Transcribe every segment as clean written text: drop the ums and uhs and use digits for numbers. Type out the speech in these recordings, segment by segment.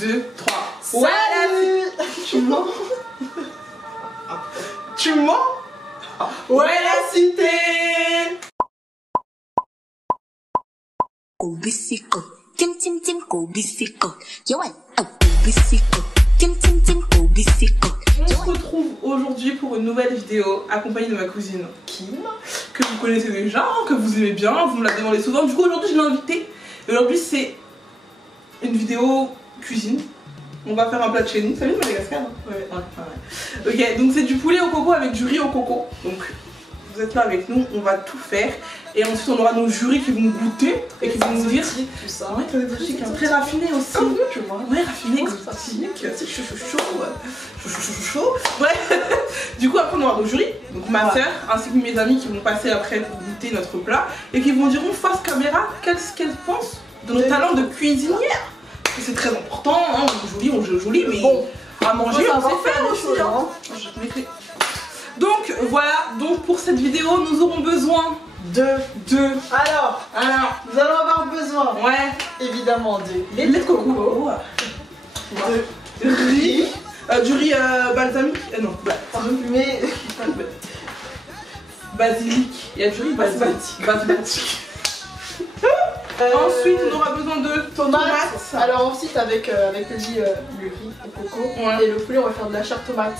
2, 3. Salut. Tu mens? Tu mens? Ouais la cité. Kubisiko, tim tim tim kubisiko, Joanne, kubisiko, tim tim tim kubisiko. On se retrouve aujourd'hui pour une nouvelle vidéo accompagnée de ma cousine Kim, que vous connaissez déjà, que vous aimez bien, vous me la demandez souvent. Du coup aujourd'hui je l'ai invitée. Et aujourd'hui c'est une vidéo cuisine. On va faire un plat de chez nous. Ça vient de Madagascar, hein? Ouais. Ok, donc c'est du poulet au coco avec du riz au coco. Donc vous êtes là avec nous, on va tout faire. Et ensuite on aura nos jurys qui vont goûter et qui vont nous dire tout ça. Ouais, très exotique, hein. Très raffiné aussi. Tu vois. Ouais, raffiné, exotique, c'est chaud. Ouais. Du coup après on aura nos jurys. Donc ma soeur ainsi que mes amis qui vont passer après pour goûter notre plat et qui vont dire face caméra qu'est-ce qu'elles pensent de nos talents de cuisinière. C'est très important, hein. On joue joli, mais bon, à manger on sait faire aussi, hein. Donc voilà, donc pour cette vidéo nous aurons besoin de Alors, nous allons avoir besoin, évidemment, de lait de coco, de riz, du riz balsamique, non, parfumé, basilic, il y a du riz basilic. Ensuite on aura besoin de tomates. Alors ensuite avec le riz au coco et le poulet on va faire de la chair tomate.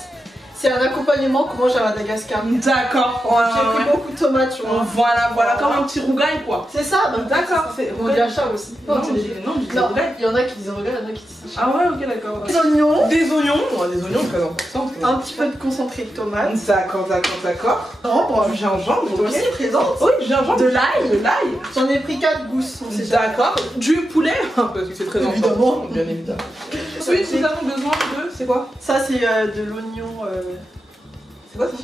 C'est un accompagnement qu'on mange à Madagascar. D'accord. J'ai pris beaucoup de tomates, tu vois. Voilà, comme un petit rougail quoi. C'est ça, donc d'accord. On dit achat aussi. Non, il y en a qui disent rougail, il y en a qui disent achat. Ah ouais, ok, d'accord. Des oignons. Des oignons très importants. Un petit peu de concentré de tomate. D'accord. Du gingembre, ok. Aussi présente. Oui, gingembre. De l'ail. J'en ai pris 4 gousses. D'accord. Du poulet, parce que c'est très important. Bien évidemment. Ensuite, nous avons besoin de. C'est quoi? Ça, c'est de l'oignon. C'est quoi ça?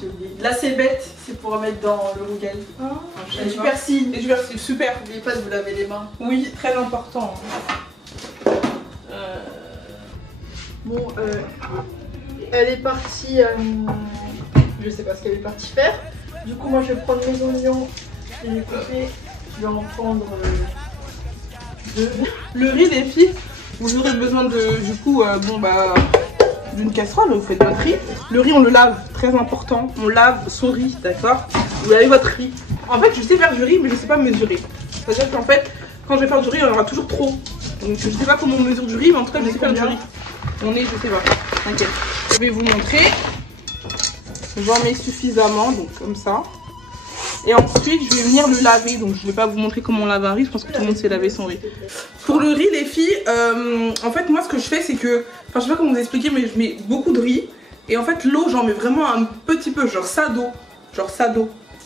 La cébette, c'est pour mettre dans le rougail. Et du persil. Super. N'oubliez pas de vous laver les mains. Oui, très important. Bon, elle est partie. Je sais pas ce qu'elle est partie faire. Du coup, moi, je vais prendre mes oignons. Je vais les couper. Je vais en prendre deux. Le riz, les filles, vous aurez besoin de, du coup, d'une casserole, vous faites votre riz. Le riz, on le lave, très important. On lave son riz, d'accord? Vous lavez votre riz. En fait, je sais faire du riz, mais je sais pas mesurer. C'est-à-dire qu'en fait, quand je vais faire du riz, il y en aura toujours trop. Donc, je sais pas comment on mesure du riz, mais en tout cas, je sais faire du riz. On est, je sais pas. T'inquiète. Je vais vous montrer. J'en mets suffisamment, donc comme ça. Et ensuite, je vais venir le laver. Donc, je vais pas vous montrer comment on lave un riz. Je pense que tout le monde sait laver son riz. Pour le riz, les filles, en fait, moi, ce que je fais, c'est que... Enfin, je sais pas comment vous expliquer, mais je mets beaucoup de riz. Et en fait, l'eau, j'en mets vraiment un petit peu, genre ça d'eau.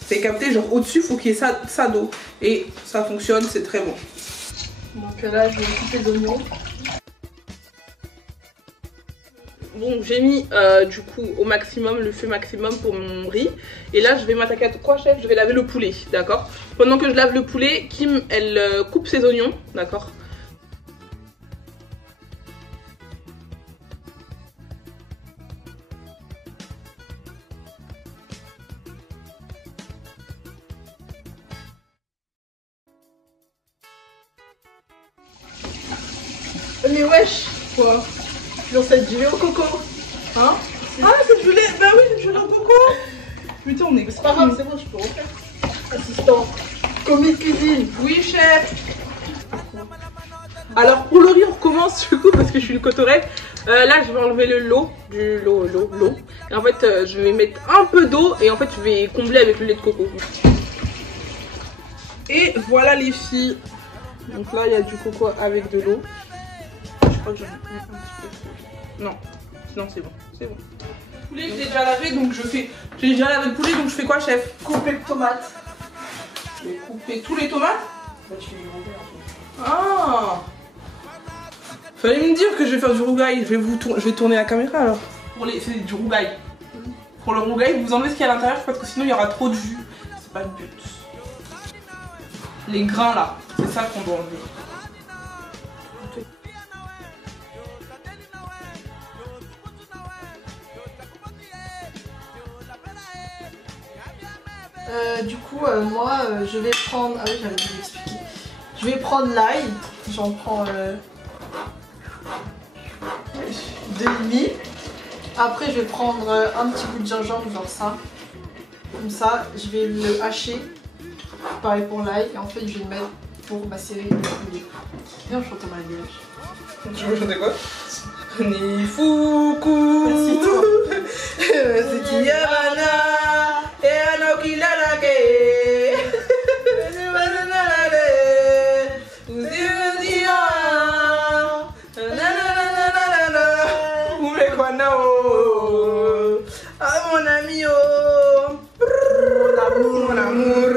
C'est capté, genre au-dessus, il faut qu'il y ait ça d'eau. Et ça fonctionne, c'est très bon. Donc là, je vais couper les oignons. Bon, j'ai mis du coup au maximum, le feu maximum pour mon riz. Et là, je vais m'attaquer à quoi, chef? Je vais laver le poulet, d'accord? Pendant que je lave le poulet, Kim, elle coupe ses oignons, d'accord? Mais wesh! Quoi? L'ancêtre du lait au coco. Hein? Ah, c'est du lait! Bah oui, c'est du lait au coco! Putain, on est... C'est pas grave, c'est bon, je peux refaire. Assistant. Commis cuisine. Oui, chef! Alors, pour le riz, on recommence du coup, parce que je suis une cotorette. Là, je vais enlever l'eau. Et en fait, je vais mettre un peu d'eau et en fait, je vais combler avec le lait de coco. Et voilà les filles. Donc là, il y a du coco avec de l'eau. Je crois que j'en ai un petit peu. Non, c'est bon. Le poulet, je l'ai déjà lavé, donc j'ai déjà lavé le poulet, donc je fais quoi, chef? Couper de tomates. Je vais couper tous les tomates. Bah, tu fais du rougail en fait. Ah! Fallait me dire que je vais faire du rougail. Je vais tourner la caméra alors. C'est du rougail. Pour le rougail, vous enlevez ce qu'il y a à l'intérieur parce que sinon il y aura trop de jus. C'est pas le but. Les grains là, c'est ça qu'on doit enlever. Du coup, moi, je vais prendre... Ah oui, j'avais dû l'expliquer. Je vais prendre l'ail. J'en prends 2,5. Après, je vais prendre un petit bout de gingembre, genre ça. Comme ça, je vais le hacher. Pareil pour l'ail. Et en fait, je vais le mettre pour macérer le poulet. Viens, on chante en malgache. Tu veux chanter quoi? Ni fuku. Merci toi. C'est qui yana et anokilalake. Ah mon ami oh. Mon amour.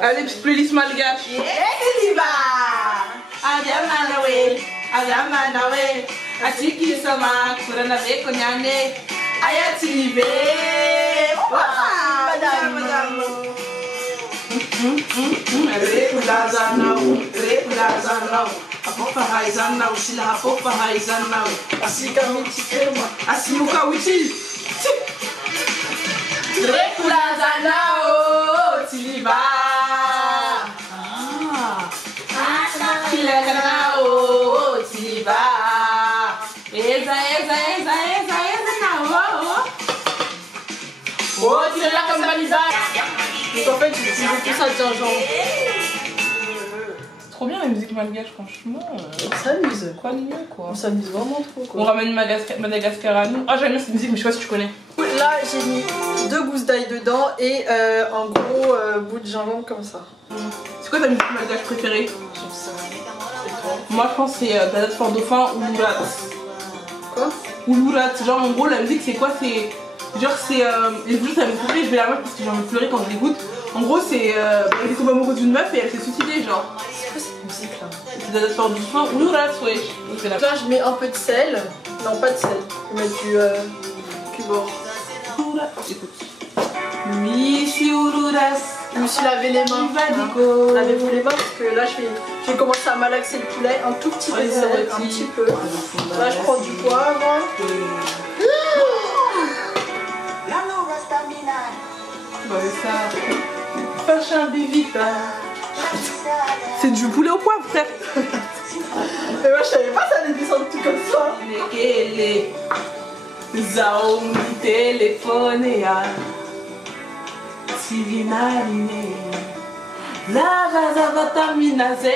Allez, petite playlist malgache. Donc en fait, j'utilise tout ça de gingembre. C'est trop bien la musique malgache, franchement. On s'amuse. Quoi de mieux, quoi. On s'amuse vraiment trop, quoi. On ramène Madagascar à nous. Ah, j'aime bien cette musique, mais je sais pas si tu connais. Là, j'ai mis 2 gousses d'ail dedans et un gros bout de gingembre comme ça. C'est quoi ta musique malgache préférée? J'en sais rien. Moi, je pense que c'est Dadat Fort Dauphin ou Lourat. Quoi? Ou Lourat. Genre, en gros, la musique, c'est quoi? C'est. Genre, c'est. Les bougies, ça me fait pleurer, je vais la mettre parce que j'ai envie de pleurer quand je l'écoute. En gros, c'est. Elle est tombée amoureuse d'une meuf et elle s'est suicidée, genre. C'est quoi cette musique là? C'est Dadat Fort Dauphin ou Lourat, wesh. Là, je mets un peu de sel. Non, pas de sel. Je vais mettre du cubor. Écoute. Missi Ourouras. Je me suis lavé les mains. Lavez-vous les mains parce que là, je vais commencer à malaxer le poulet. Un tout petit peu de sel, un petit peu. Là, je prends du poivre. Ça. Fachin bivita. C'est du poulet au poivre, frère. Mais moi, je savais pas ça allait descendre tout comme ça. Zaomi téléphone ya Sivinarine La gaza vatamina zea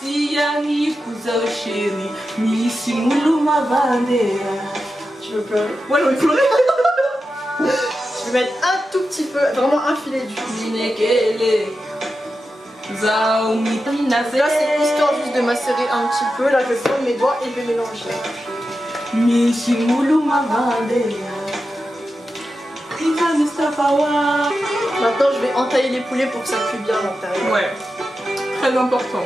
Tiani kuza chéri Misi mouluma vandea. Tu veux pleurer? Ouais, on va pleurer. Je vais mettre un tout petit peu, vraiment un filet d'huile. Là, c'est histoire juste de macérer un petit peu. Là, je vais prendre mes doigts et je vais mélanger. Maintenant, je vais entailler les poulets pour que ça cuise bien à l'intérieur. Ouais, très important.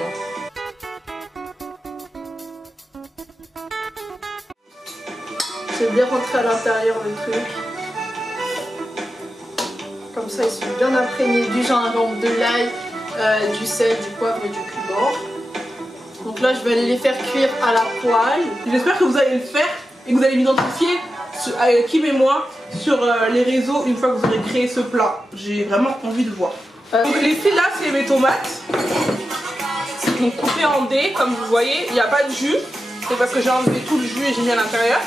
C'est bien rentré à l'intérieur le truc. Comme ça, ils sont bien imprégnés du gingembre, de l'ail, du sel, du poivre et du cubor. Donc là, je vais aller les faire cuire à la poêle. J'espère que vous allez le faire et que vous allez m'identifier avec Kim et moi sur les réseaux une fois que vous aurez créé ce plat. J'ai vraiment envie de voir. Donc ici, là, c'est mes tomates. Donc coupées en dés, comme vous voyez. Il n'y a pas de jus. C'est parce que j'ai enlevé tout le jus et j'ai mis à l'intérieur.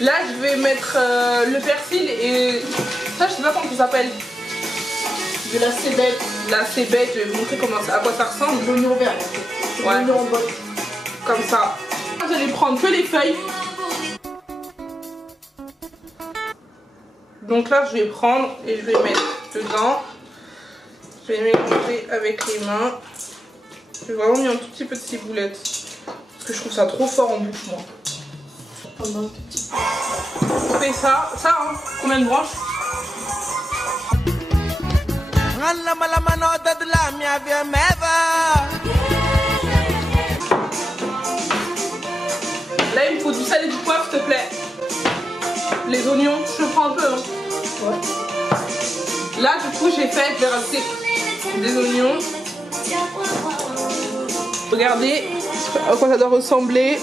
Là, je vais mettre le persil et ça, je sais pas comment ça s'appelle. De la cébette. La cébette, je vais vous montrer à quoi ça ressemble. L'oignon vert. Ouais. L'oignon en botte. Comme ça. Vous allez prendre que les feuilles. Donc là, je vais prendre et je vais mettre dedans. Je vais mélanger avec les mains. J'ai vraiment mis un tout petit peu de ciboulette. Parce que je trouve ça trop fort en bouche, moi. Coupez ça. Ça, hein. Combien de branches? Là, il me faut du sel et du poivre, s'il te plaît. Les oignons, je prends un peu. Hein. Ouais. Là, du coup, je vais rajouter des oignons. Regardez à quoi ça doit ressembler.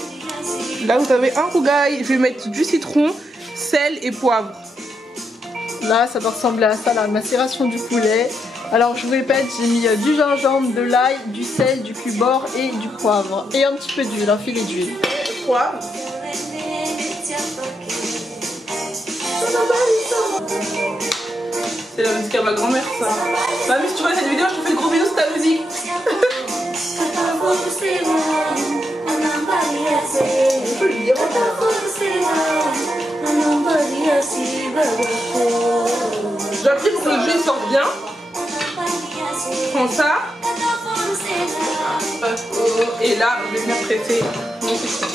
Là, vous avez un rougail. Je vais mettre du citron, sel et poivre. Là, ça doit ressembler à ça, la macération du poulet. Alors, je vous répète, j'ai mis du gingembre, de l'ail, du sel, du cubord et du poivre. Et un petit peu d'huile, un filet d'huile. Poivre. C'est la musique à ma grand-mère, ça. Mamie, si tu vois cette vidéo, je te fais de gros bisous, c'est ta musique. J'ai appris pour que le jus sorte bien. Je prends ça. Et là, je vais venir presser mon citron.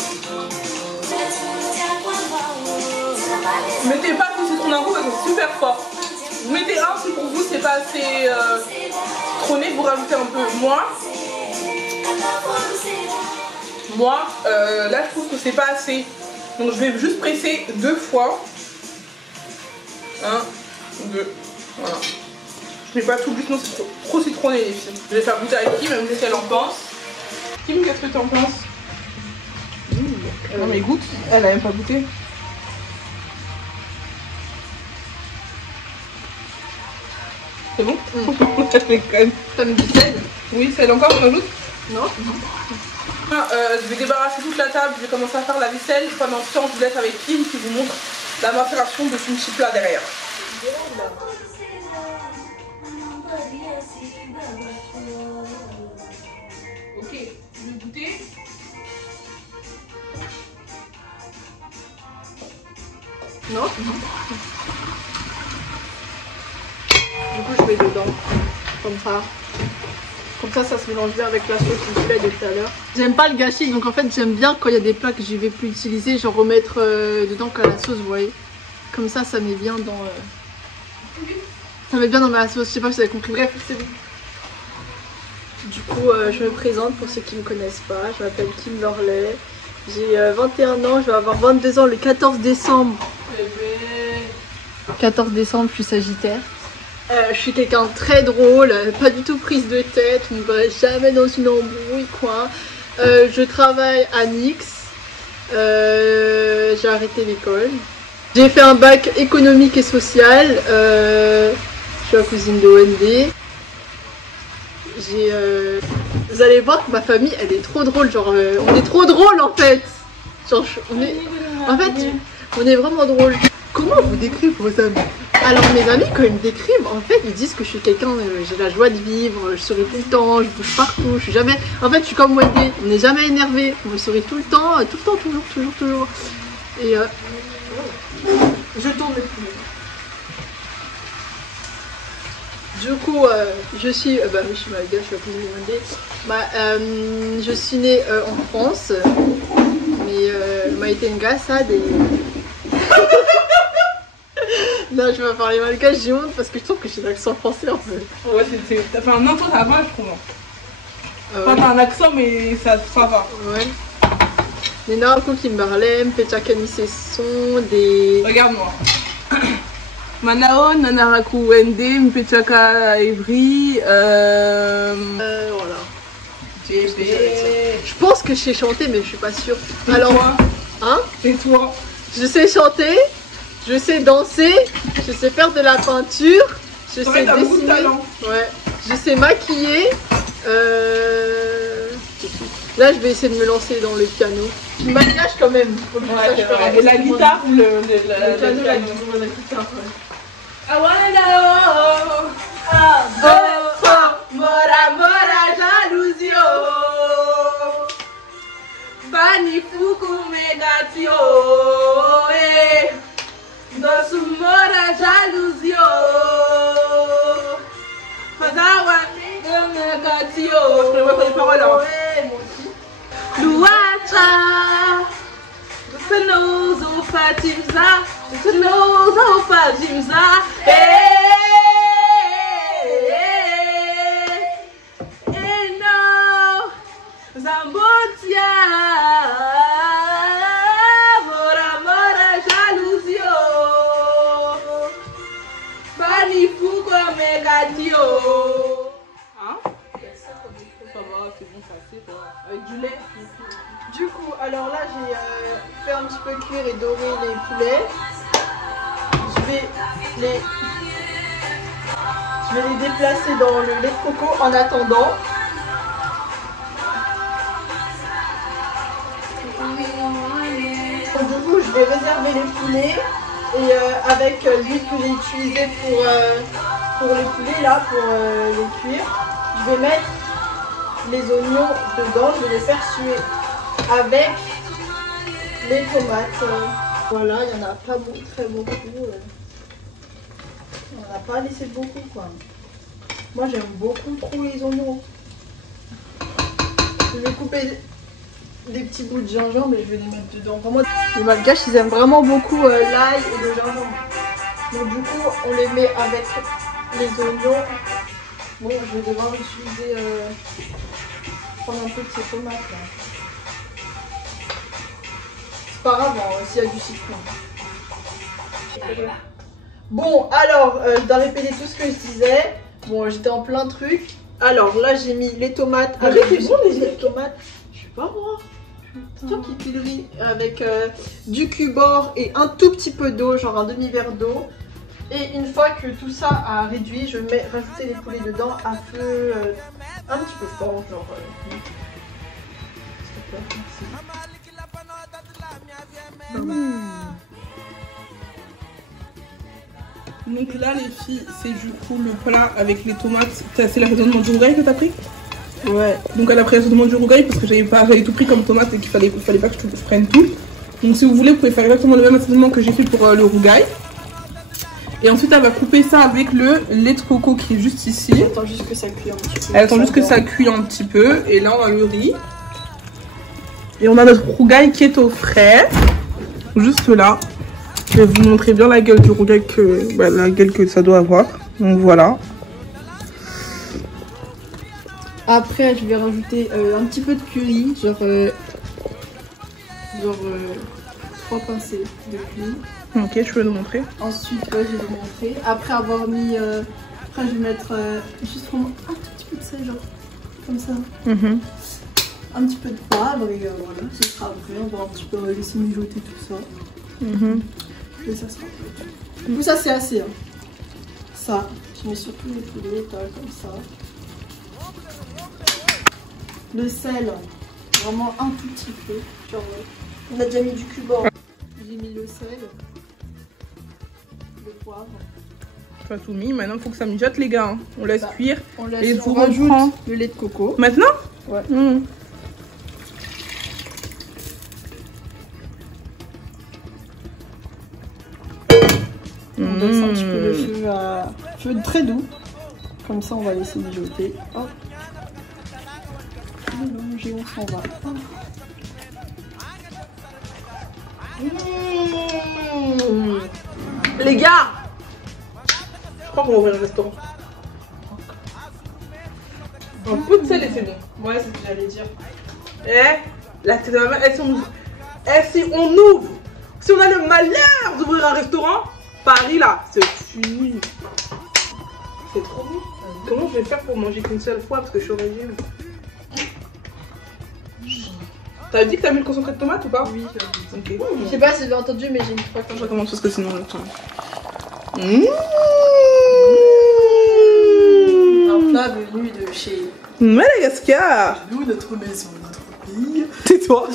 Mettez pas tout citron d'un coup parce que c'est super fort. Vous mettez un si pour vous c'est pas assez citronné, vous rajoutez un peu. Moi, là je trouve que c'est pas assez. Donc je vais juste presser 2 fois. 1, 2, voilà. Je mets pas tout, sinon c'est trop citronné les filles. Je vais faire goûter à Kim, elle me dit ce qu'elle en pense. Kim, qu'est-ce que tu en penses? Non mais goûte, elle a même pas goûté. C'est bon? T'as mis du sel? Oui, sel encore, on ajoute? Non. Je vais débarrasser toute la table, je vais commencer à faire la vaisselle. Pendant ce temps, je vous laisse avec Kim qui vous montre la macération de son petit plat derrière. Ok, je vais goûter. Non? Du coup, je mets dedans, comme ça. Comme ça se mélange bien avec la sauce du poulet de tout à l'heure. J'aime pas le gâchis, donc en fait, j'aime bien quand il y a des plats que je vais plus utiliser, genre remettre dedans que la sauce, vous voyez. Comme ça met bien dans... Ça met bien dans ma sauce, je sais pas si vous avez compris. Bref, c'est bon. Du coup, je me présente pour ceux qui ne me connaissent pas. Je m'appelle Kim Lorley. J'ai 21 ans, je vais avoir 22 ans le 14 décembre. 14 décembre, je suis sagittaire. Je suis quelqu'un de très drôle, pas du tout prise de tête, on ne me verrait jamais dans une embrouille quoi. Je travaille à Nix, j'ai arrêté l'école. J'ai fait un bac économique et social, je suis la cousine de Wendy. Vous allez voir que ma famille elle est trop drôle, genre on est trop drôle en fait. Genre, on est vraiment drôle. Comment vous décrivez vos amis? Alors mes amis quand ils me décrivent, en fait ils disent que je suis quelqu'un, j'ai la joie de vivre, je souris tout le temps, je bouge partout, je suis jamais... En fait je suis comme Wendy, on n'est jamais énervé, on me sourit tout le temps, toujours. Et je tourne les poules. Du coup je suis Maïga, je suis la cousine de Wendy. Je suis née en France, mais Maïtenga ça des... Non, je vais pas parler malgache, j'ai honte parce que je trouve que j'ai l'accent français un peu. Ouais, t'as fait un accent, ça va, je trouve. Enfin, t'as un accent, mais ça va. Ouais. Les narcos qui me parlaient, Petchakani Sesson, des. Regarde-moi. Manao, Nanaraku Wende, Mpechaka Evry, voilà. Je pense que je sais chanter, mais je suis pas sûre. Alors. Toi. Hein? C'est toi. Je sais chanter. Je sais danser, je sais faire de la peinture, je sais dessiner, ouais, je sais maquiller. Là, je vais essayer de me lancer dans le piano. Je maquillage quand même. Et la guitare ou le piano, la guitare. I wanna know. Mora jalousie. Bani fuku megatio. Dosumora jalousie. Fadawa megatio. Je prévois pas les paroles là. Luacha. Sanozo Fatimza. Sanozo Fatimza. No. Zambotia. Hein? Ça va, c'est bon, ça c'est quoi. Avec du lait. Du coup, alors là j'ai fait un petit peu cuire et dorer les poulets. Je je vais les déplacer dans le lait de coco en attendant. Donc, du coup, je vais réserver les poulets et avec l'huile que j'ai utilisée pour les poulets là, pour les cuire, je vais mettre les oignons dedans, je vais les faire suer avec les tomates. Voilà, il n'y en a pas très beaucoup. On n'a pas laissé beaucoup quoi. Moi j'aime beaucoup trop les oignons. Je vais couper des petits bouts de gingembre et je vais les mettre dedans. Vraiment, les Malgaches ils aiment vraiment beaucoup l'ail et le gingembre. Donc du coup on les met avec les oignons. Bon, je vais devoir utiliser prendre un peu de ces tomates là. C'est pas grave s'il y a du citron. Bon, alors, je dois répéter tout ce que je disais. Bon, j'étais en plein truc. Alors là, j'ai mis les tomates. Avec c'est bon les tomates. Je sais pas moi. Tiens, qui cuit le riz avec du cubord et un tout petit peu d'eau, genre un demi-verre d'eau. Et une fois que tout ça a réduit, je vais rajouter les poulets dedans à feu un petit peu fort, genre. Donc là les filles, c'est du coup le plat avec les tomates. C'est l'assaisonnement du rougail que t'as pris? Ouais. Donc elle a pris l'assaisonnement du rougail parce que j'avais tout pris comme tomate et qu'il fallait pas que je prenne tout. Donc si vous voulez, vous pouvez faire exactement le même assaisonnement que j'ai fait pour le rougail. Et ensuite elle va couper ça avec le lait de coco qui est juste ici. Elle attend juste que ça cuise un petit peu. Elle attend juste que ça cuise un petit peu. Et là on a le riz. Et on a notre rougail qui est au frais. Juste là. Je vais vous montrer bien la gueule du rougail la gueule que ça doit avoir. Donc voilà. Après, je vais rajouter un petit peu de curry, genre 3 pincées de curry. Ok, je peux le montrer. Ensuite, je vais vous montrer. Après avoir mis, après je vais mettre juste vraiment un tout petit peu de sel, genre comme ça. Un petit peu de poivre et voilà, ce sera après. On va un petit peu laisser mijoter tout ça. Et ça sera prêt. Du coup, ça c'est assez. Hein. Ça, je mets surtout les poulets, comme ça. Le sel, vraiment un tout petit peu. Genre, on a déjà mis du cubord. J'ai mis le sel, le poivre. Tu as tout mis, maintenant il faut que ça mijote les gars. Hein. On laisse cuire. On laisse, et on rajoute le lait de coco. Maintenant? Ouais. On laisse un petit peu le feu à feu très doux. Comme ça, on va laisser mijoter. Hop. Mélanger, on s'en va. Les gars, je crois qu'on va ouvrir un restaurant. Un peu de sel et c'est bon. Ouais, c'est ce que j'allais dire. Là, c'est la main. Si on ouvre, si on a le malheur d'ouvrir un restaurant, Paris là, c'est fini. C'est trop bon. Comment je vais faire pour manger qu'une seule fois parce que je suis au régime? T'as dit que t'as mis le concentré de tomate ou pas? Oui, j'ai dit. Ok. Je sais pas si vous avez entendu, mais j'ai mis 3 Je recommence parce que sinon le temps. Un plat venu de chez Madagascar. nous, notre maison, notre pays. Tais-toi.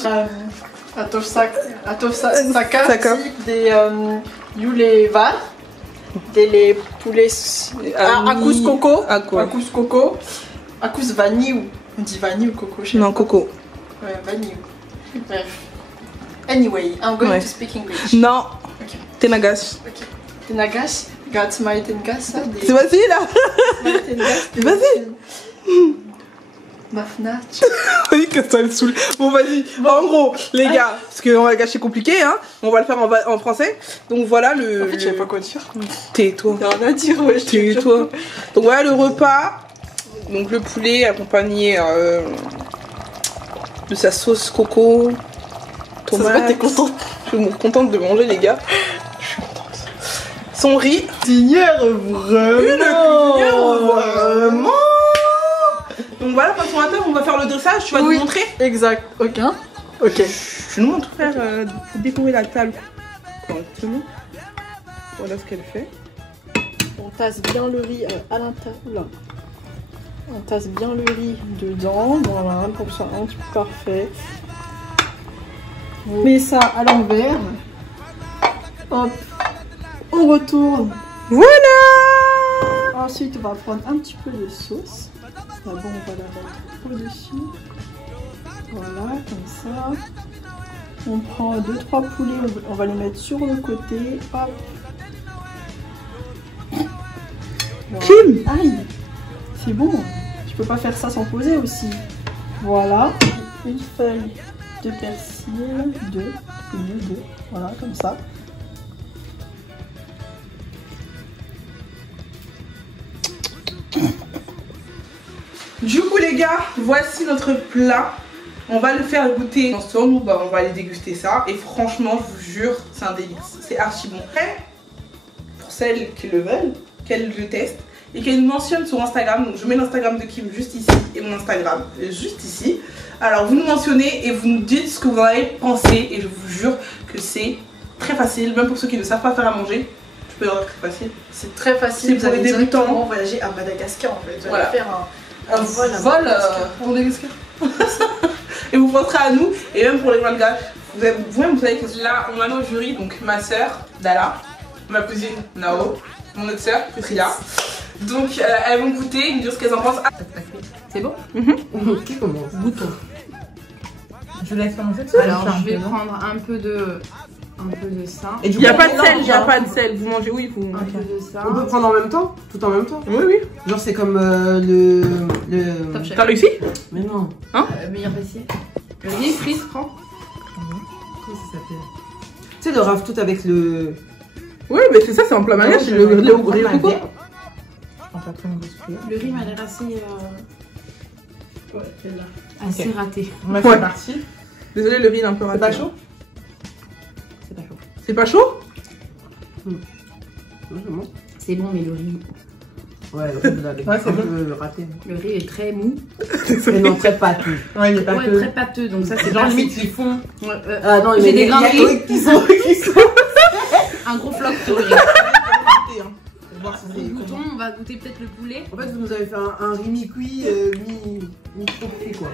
Saka, des Yulevar, des poulets Akous coco, Akous coco, Akous vanille, on dit vanille ou coco? Non, coco. Ouais, vanille. Bref. Anyway, I'm going to speak English. Non. Okay. Tenagas. Okay. Tenagas, got my tengas. C'est facile là. Vas-y. Mafnach. Oui, que ça le saoule. Bon, vas-y. En gros, les gars, parce qu'on va le gâcher compliqué, hein. On va le faire en français. Donc voilà le. En fait, je savais pas quoi dire. Tais-toi. T'as rien à dire, ouais. Tais-toi. Donc voilà le repas. Donc le poulet accompagné de sa sauce coco. Tomate. T'es contente? Je suis contente de manger, les gars. Je suis contente. Son riz. Cuisinière, vraiment. Une cuisinière, vraiment. Donc voilà, passons à table, on va faire le dressage, tu vas nous montrer. Exact, ok. Ok. Je nous montre faire pour décorer la table. Correctement. Voilà ce qu'elle fait. On tasse bien le riz à l'intérieur. On tasse bien le riz dedans, voilà, comme ça, un petit peu parfait. On met ça à l'envers. Hop, on retourne. Voilà. Ensuite, on va prendre un petit peu de sauce. D'abord, on va la mettre au-dessus. Voilà, comme ça. On prend 2-3 poulets, on va les mettre sur le côté. Hop. Voilà. Kim. Aïe, c'est bon. Je peux pas faire ça sans poser aussi. Voilà, une feuille de persil, deux. Voilà, comme ça. Du coup les gars, voici notre plat. On va le faire goûter ensemble, ou bah on va aller déguster ça. Et franchement, je vous jure, c'est un délice. C'est archi bon. Après, pour celles qui le veulent, qu'elles le testent et qu'elles nous mentionnent sur Instagram. Donc je mets l'Instagram de Kim juste ici et mon Instagram juste ici. Alors vous nous mentionnez et vous nous dites ce que vous en avez pensé. Et je vous jure que c'est très facile, même pour ceux qui ne savent pas faire à manger. Je peux leur dire que c'est facile. C'est très facile. C'est pour les débutants. On va voyager à Madagascar en fait. Vous allez Voilà. faire un vol à Madagascar. Pour Madagascar. Et vous penserez à nous. Et même pour les malgaches, vous-même vous savez que là on a nos jurys, donc ma soeur Dala, ma cousine Nao, mon autre soeur Priscilla. Donc elles vont goûter, nous dire ce qu'elles en pensent. C'est bon? Qui commence? Goûtons. Je laisse commencer. Alors je vais prendre un peu de ça. Et du Il n'y a coup, pas on de sel, mélange, il n'y a hein. pas de sel. Vous mangez, oui, vous Un mangez. peu de ça. On peut prendre en même temps? Tout en même temps? Oui, oui. Genre c'est comme le... Top chef. T'as réussi? Mais non. Meilleur pâtissier. Vas-y, Chris, prends. Comment ça s'appelle? Tu sais le rave tout avec le... Oui, mais c'est ça, c'est en plat malgache, c'est le riz au coco. Le riz m'a l'air assez, Ouais, celle-là. assez raté. Ouais. C'est parti. Désolé, le riz est un peu raté. C'est pas chaud? C'est pas chaud. C'est pas chaud? Non, c'est bon. C'est bon, mais le riz. Ouais, le riz, là, avec Ouais, c'est un bon. peu raté. Le riz est très mou. Mais non, très pâteux. Ouais, il est Ouais, très pâteux, donc ça c'est Genre pas limite assez- ils font... Ouais, Ah non, J'ai mais des il y a grains de que qui sont... un gros floc sur le riz. Voir si c'est Goûtons, comment. on va goûter peut-être le poulet. En fait, vous nous avez fait un riz mi-cuit, mi-trop quoi.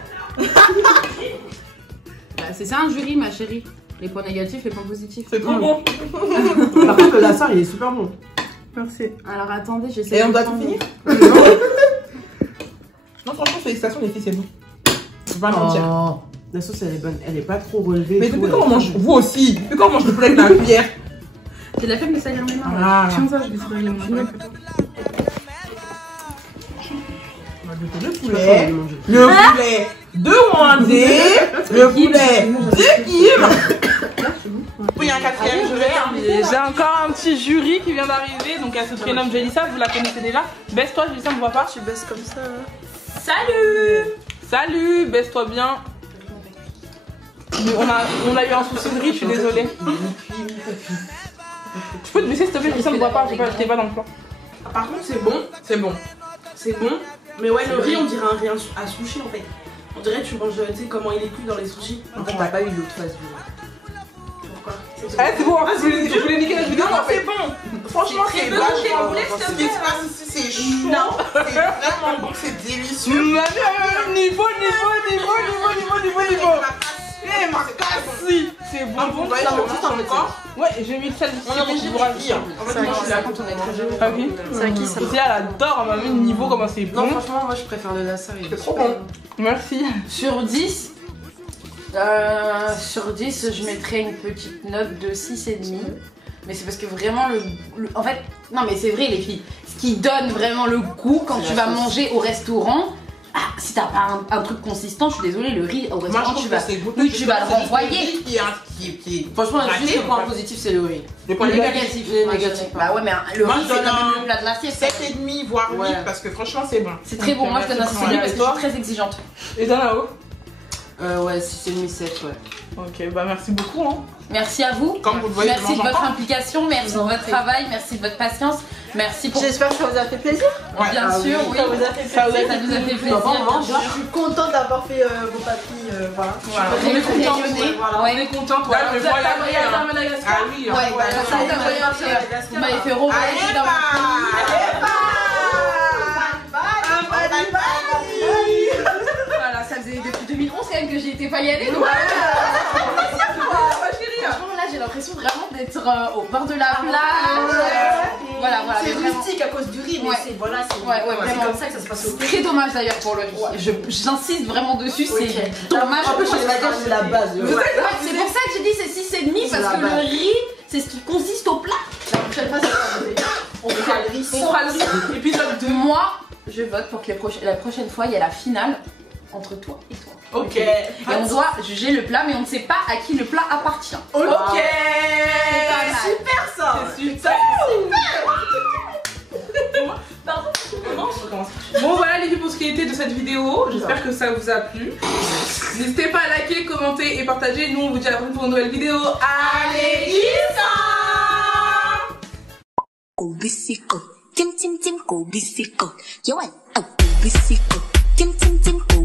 Bah, c'est ça un jury, ma chérie. Les points négatifs, les points positifs. C'est trop bon. Par contre, le lassar, il est super bon. Merci. Alors attendez, j'essaie. Et on de doit prendre- tout finir? Non, franchement, félicitations les filles, c'est bon. Je vais pas mentir. Oh, la sauce, elle est bonne. Elle est pas trop relevée. Mais et tout, depuis elle quand on est- mange, vous aussi, depuis quand on mange le poulet avec la cuillère? J'ai la flemme de salir mes mains. Ah. Tiens ça, je vais salir les mains. On va goûter le Je peux pas poulet. le manger. Le poulet de Wandé. Le poulet de Kim. Oui, un quatrième, je vais. hein. J'ai encore un petit jury qui vient d'arriver, donc elle se prénomme Jélissa, vous la connaissez déjà. Baisse-toi, Jélissa, on ne voit pas. Tu baisses comme ça. Salut! Salut, baisse-toi bien. Mais on a eu un souci de riz, je suis désolée. Tu peux te baisser s'il te plaît, Jélissa, on ne voit pas, j'étais pas dans le plan. Par contre, c'est bon. C'est bon. C'est bon. Mais ouais, le riz, on dirait un riz à sushi en fait. On dirait que tu manges, tu sais, comment il est cuit dans les sushis. En fait, t'as pas eu l'autre phase du Pourquoi? Ah, c'est bon, je voulais niquer la vidéo. Non, c'est bon. Franchement, c'est vachement bon. Ce qui se passe ici, c'est chaud. C'est vraiment bon, c'est délicieux. Niveau. Eh, ma casse. Si, c'est bon. Bon, bah, ça en encore. Ouais, j'ai mis le sel ici On est pour obligé vous de rajouter. cuire. En fait, moi, je suis là quand on est très jeune. Ah oui. C'est acquis ça. Elle adore, elle m'a mis le niveau comment c'est Non, bon. franchement, moi je préfère le lassar. C'est trop bon. Merci. Sur 10, je mettrais une petite note de 6,5. Mais c'est parce que vraiment en fait, non mais c'est vrai les filles, ce qui donne vraiment le goût quand C'est tu la vas sauce. manger au restaurant, si t'as pas un truc consistant, je suis désolée, le riz au Moi, je restaurant, trouve tu que vas... c'est goûteux. Oui, tu vas le C'est renvoyer. riz qui Franchement, raté, juste le point quoi. positif, c'est le riz. Le point Les négatif. négatifs, les moi, je négatifs. dirais. Bah ouais, mais le Moi, riz je c'est donne quand un même le plat de l'assiette. 7,5 voire 8 Ouais. parce que franchement, c'est bon. C'est très bon, moi je donne un 6,5 parce que je suis très exigeante. Et Danao. Ouais, 6,5, 7, ouais. Ok, bah merci beaucoup. Hein. Merci à vous. Comme vous le voyez, Merci de je mange votre encore. implication, merci de votre travail, merci de votre patience, merci pour. J'espère que ça vous a fait plaisir. Ouais. Bien sûr, oui. Ça vous a fait Ça vous a plaisir. Ça nous a fait plaisir. Je suis contente d'avoir fait vos papilles. Voilà. Voilà. Je suis On est très content. rayonnée, voilà. Ouais. On est contente. Là, je Vous vois avez la voyagé vie, à hein. Madagascar. Ah oui, hein. Ouais, bah, ça, Vous m'avez vous m'avez fait revoyager Allez, dans mon Voilà, ça faisait depuis 2011 quand même que j'y étais pas y aller. Donc franchement, là j'ai l'impression vraiment d'être au bord de la plage. Voilà, voilà. C'est mais vraiment- rustique à cause du riz, mais Ouais. c'est voilà, c'est Ouais, ouais, c'est vraiment. comme ça que ça se passe au Très dommage d'ailleurs pour le riz. J'insiste vraiment dessus, c'est dommage. En plus, je vais dire c'est la base. Ouais, c'est pour ça que j'ai dit c'est 6,5 parce la que le base. riz, c'est ce qui consiste au plat. La prochaine fois, on fera le riz On sans. fera le épisode 2. Moi, je vote pour que la prochaine fois, il y ait la finale entre toi et toi. Ok. Et on doit juger le plat, mais on ne sait pas à qui le plat appartient. Ok. Super ça. C'est super. Bon voilà les filles pour ce qui était de cette vidéo, j'espère que ça vous a plu. N'hésitez pas à liker, commenter et partager. Nous on vous dit à la prochaine pour une nouvelle vidéo. Allez, Isa! Go bisico, tim tim tim go bisico. You want a go bisico, tim tim tim go